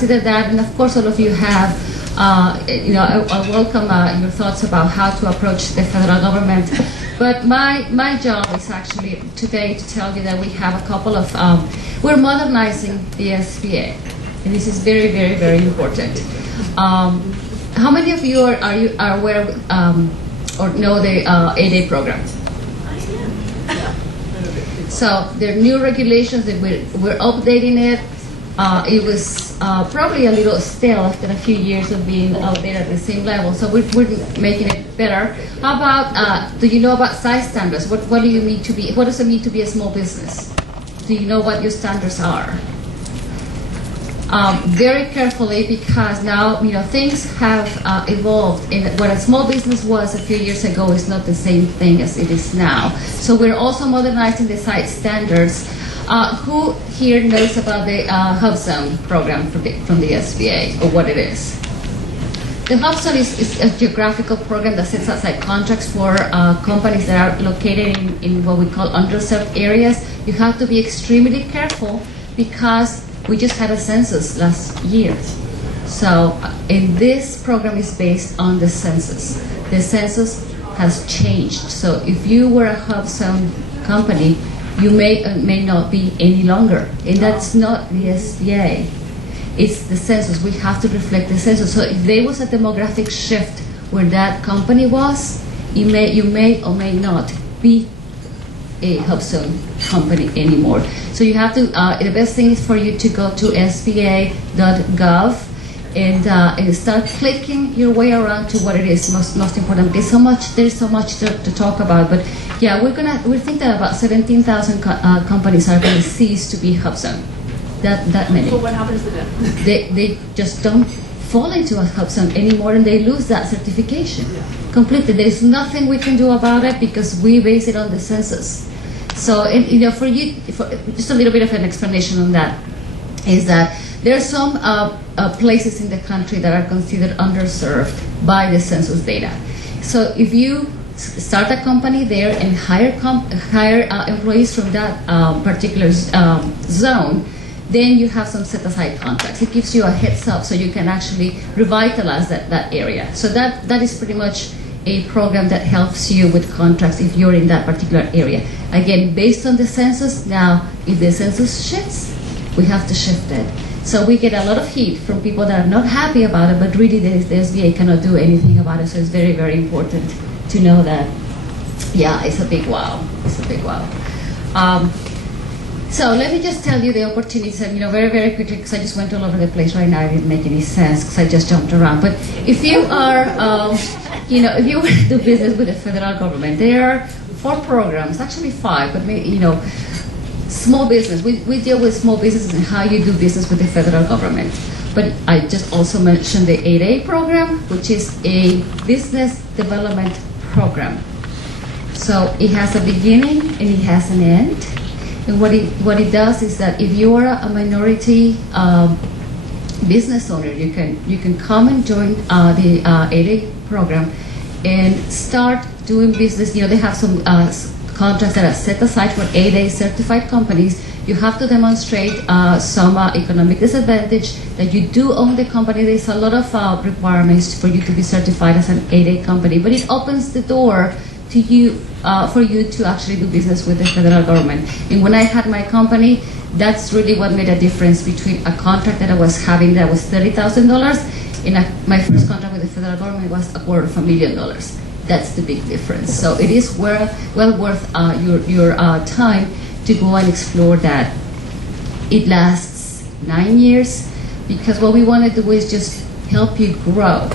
consider that, and of course all of you have, I welcome your thoughts about how to approach the federal government. But my job is actually today to tell you that we have a couple of, we're modernizing the SBA, and this is very, very, very important. How many of you are aware of, or know the 8A program? So there are new regulations that we're updating it. It was probably a little stale after a few years of being out there at the same level, so we're making it better. How about, do you know about size standards? What do you mean to be, what does it mean to be a small business? Do you know what your standards are? Very carefully, because now things have evolved, and what a small business was a few years ago is not the same thing as it is now. So we're also modernizing the site standards. Who here knows about the Hub Zone program from the SBA, or what it is? The Hub Zone is a geographical program that sets aside contracts for companies that are located in what we call underserved areas. You have to be extremely careful because we just had a census last year. So, and this program is based on the census. The census has changed. So if you were a Hub Zone company, you may or may not be any longer. And that's not the SBA. It's the census. We have to reflect the census. So if there was a demographic shift where that company was, you may or may not be a Hub Zone company anymore. So you have to, the best thing is for you to go to sba.gov and start clicking your way around to what it is most important. There's so much to talk about, but yeah, we think that about 17,000 companies are going to cease to be Hub Zone. That many. So what happens to them? They just don't fall into a Hub Zone anymore, and they lose that certification completely. There is nothing we can do about it because we base it on the census. So, for just a little bit of an explanation on that is that there are some places in the country that are considered underserved by the census data. So if you start a company there and hire employees from that particular zone, then you have some set-aside contracts. It gives you a heads up so you can actually revitalize that area. So that is pretty much a program that helps you with contracts if you're in that particular area. Again, based on the census. Now, if the census shifts, we have to shift it. So we get a lot of heat from people that are not happy about it, but really the SBA cannot do anything about it. So it's very, very important to know that, yeah, it's a big wow. It's a big wow. So let me just tell you the opportunities, and very, very quickly, because I just went all over the place right now. It didn't make any sense because I just jumped around. But if you are, if you want to do business with the federal government, there are 4 programs, actually 5, but small business. We deal with small businesses and how you do business with the federal government. But I just also mentioned the 8A program, which is a business development program. So it has a beginning and it has an end. And what it does is that if you are a minority business owner, you can come and join the 8A program and start doing business. They have some contracts that are set aside for 8A certified companies. You have to demonstrate some economic disadvantage, that you do own the company. There's a lot of requirements for you to be certified as an 8A company, but it opens the door to you for you to actually do business with the federal government. And when I had my company, that's really what made a difference between a contract that I was having that was $30,000 and my first contract with the federal government was $250,000. That's the big difference. So it is well worth your time to go and explore that. It lasts 9 years because what we want to do is just help you grow.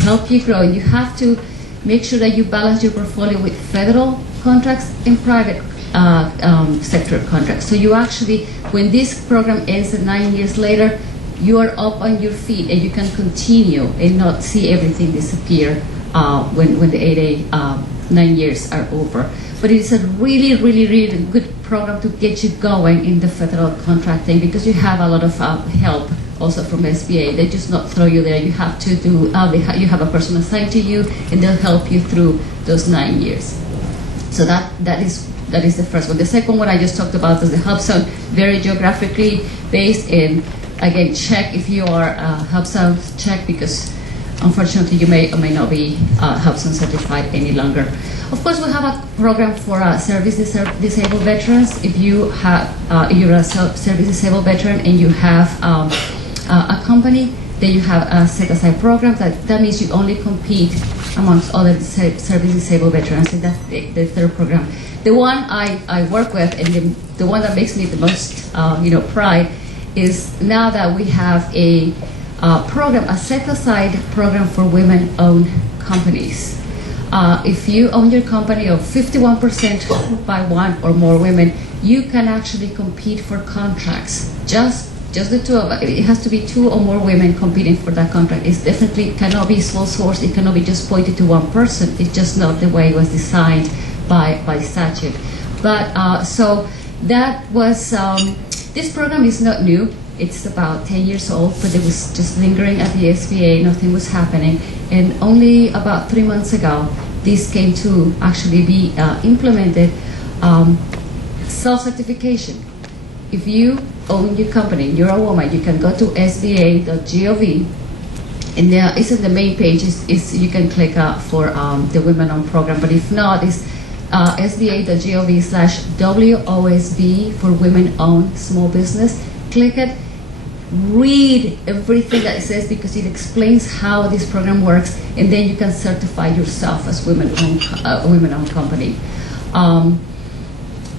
You have to make sure that you balance your portfolio with federal contracts and private sector contracts. So you actually, when this program ends at 9 years later, you are up on your feet and you can continue and not see everything disappear when the 8A 9 years are over. But it is a really, really, really good program to get you going in the federal contracting because you have a lot of help also from SBA. They just not throw you there. You have to do, you have a person assigned to you and they'll help you through those 9 years. So that is the first one. The second one I just talked about is the Hub Zone, very geographically based in again, check if you are HubZone, check, because unfortunately you may or may not be HubZone certified any longer. Of course, we have a program for service disabled veterans. If you have, you're a service disabled veteran and you have a company, then you have a set-aside program. That means you only compete amongst other service disabled veterans, and that's the third program. The one I work with, and the one that makes me the most pride, is now that we have a program, a set-aside program for women-owned companies. If you own your company of 51% by one or more women, you can actually compete for contracts. Just the two of us. It has to be two or more women competing for that contract. It definitely cannot be sole source. It cannot be just pointed to one person. It's just not the way it was designed by statute. But so that was, this program is not new. It's about 10 years old, but it was just lingering at the SBA. Nothing was happening. And only about 3 months ago, this came to actually be implemented. Self-certification. If you own your company, you're a woman, you can go to sba.gov, and there is in the main page is you can click for the women-owned program. But if not, it's sba.gov/WOSB for women-owned small business. Click it. Read everything that it says, because it explains how this program works, and then you can certify yourself as women-owned company.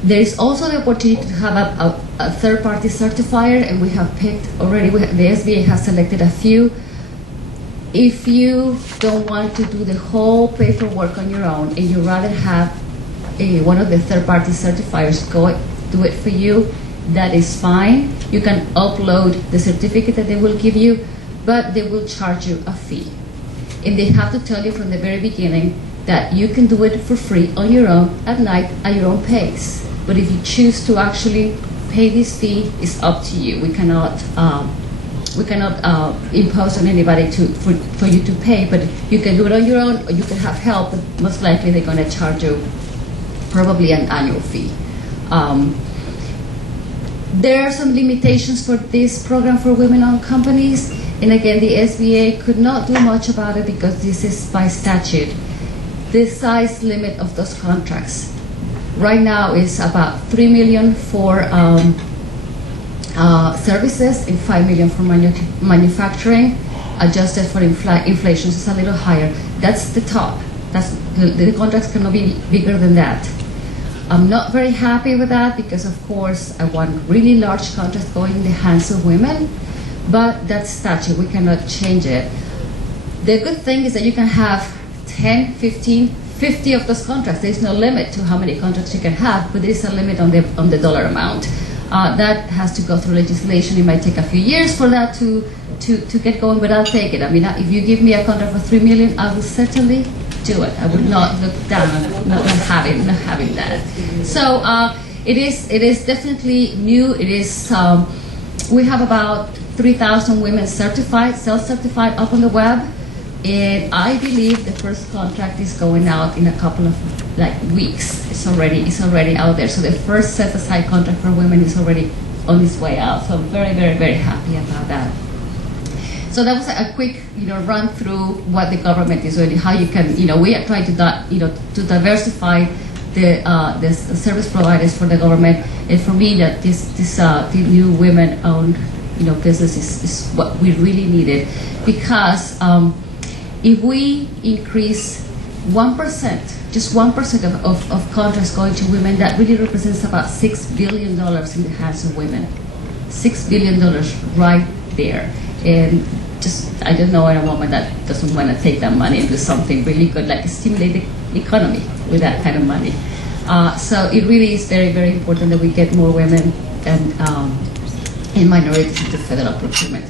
There is also the opportunity to have a third-party certifier, and we have picked already. The SBA has selected a few. If you don't want to do the whole paperwork on your own, and you rather have one of the third-party certifiers go do it for you, that is fine. You can upload the certificate that they will give you, but they will charge you a fee. And they have to tell you from the very beginning that you can do it for free on your own at night at your own pace. But if you choose to actually pay this fee, it's up to you. We cannot impose on anybody for you to pay, but you can do it on your own, or you can have help, but most likely they're going to charge you probably an annual fee. There are some limitations for this program for women-owned companies, and again, the SBA could not do much about it because this is by statute. The size limit of those contracts right now is about $3 million for services and $5 million for manufacturing. Adjusted for inflation, it's a little higher. That's the top. The contracts cannot be bigger than that. I'm not very happy with that, because of course I want really large contracts going in the hands of women, but that's statute. We cannot change it. The good thing is that you can have 10, 15, 50 of those contracts. There's no limit to how many contracts you can have, but there is a limit on the dollar amount. That has to go through legislation. It might take a few years for that to get going, but I'll take it. I mean, if you give me a contract for $3 million, I will certainly do it. I would not look down on not having that. So it is definitely new. It is. We have about 3,000 women certified, self-certified up on the web. And I believe the first contract is going out in a couple of weeks. It's already out there. So the first set-aside contract for women is already on its way out. So I'm very, very, very happy about that. So that was a quick, run through what the government is doing, how you can, we are trying to diversify the service providers for the government. And for me, that the new women-owned, business is what we really needed, because. If we increase 1%, just 1% of contracts going to women, that really represents about $6 billion in the hands of women. $6 billion right there. And just, I don't know a woman that doesn't want to take that money and do something really good, like stimulate the economy with that kind of money. So it really is very, very important that we get more women and minorities into federal procurement.